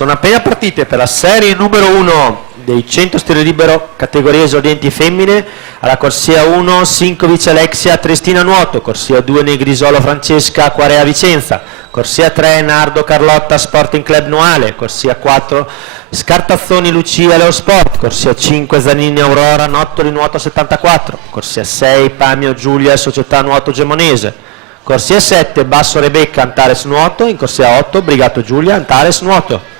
Sono appena partite per la serie numero 1 dei 100 stile libero categorie esordienti femmine. Alla corsia 1 Sinkovic Alexia Triestina Nuoto, corsia 2 Negrisolo Francesca Aquarea Vicenza, corsia 3 Nardo Carlotta Sporting Club Noale, corsia 4 Scartazzoni Lucia Leo Sport, corsia 5 Zanini Aurora Nottoli Nuoto 74, corsia 6 Pamio Giulia Società Nuoto Gemonese, corsia 7 Basso Rebecca Antares Nuoto, in corsia 8 Brigato Giulia Antares Nuoto.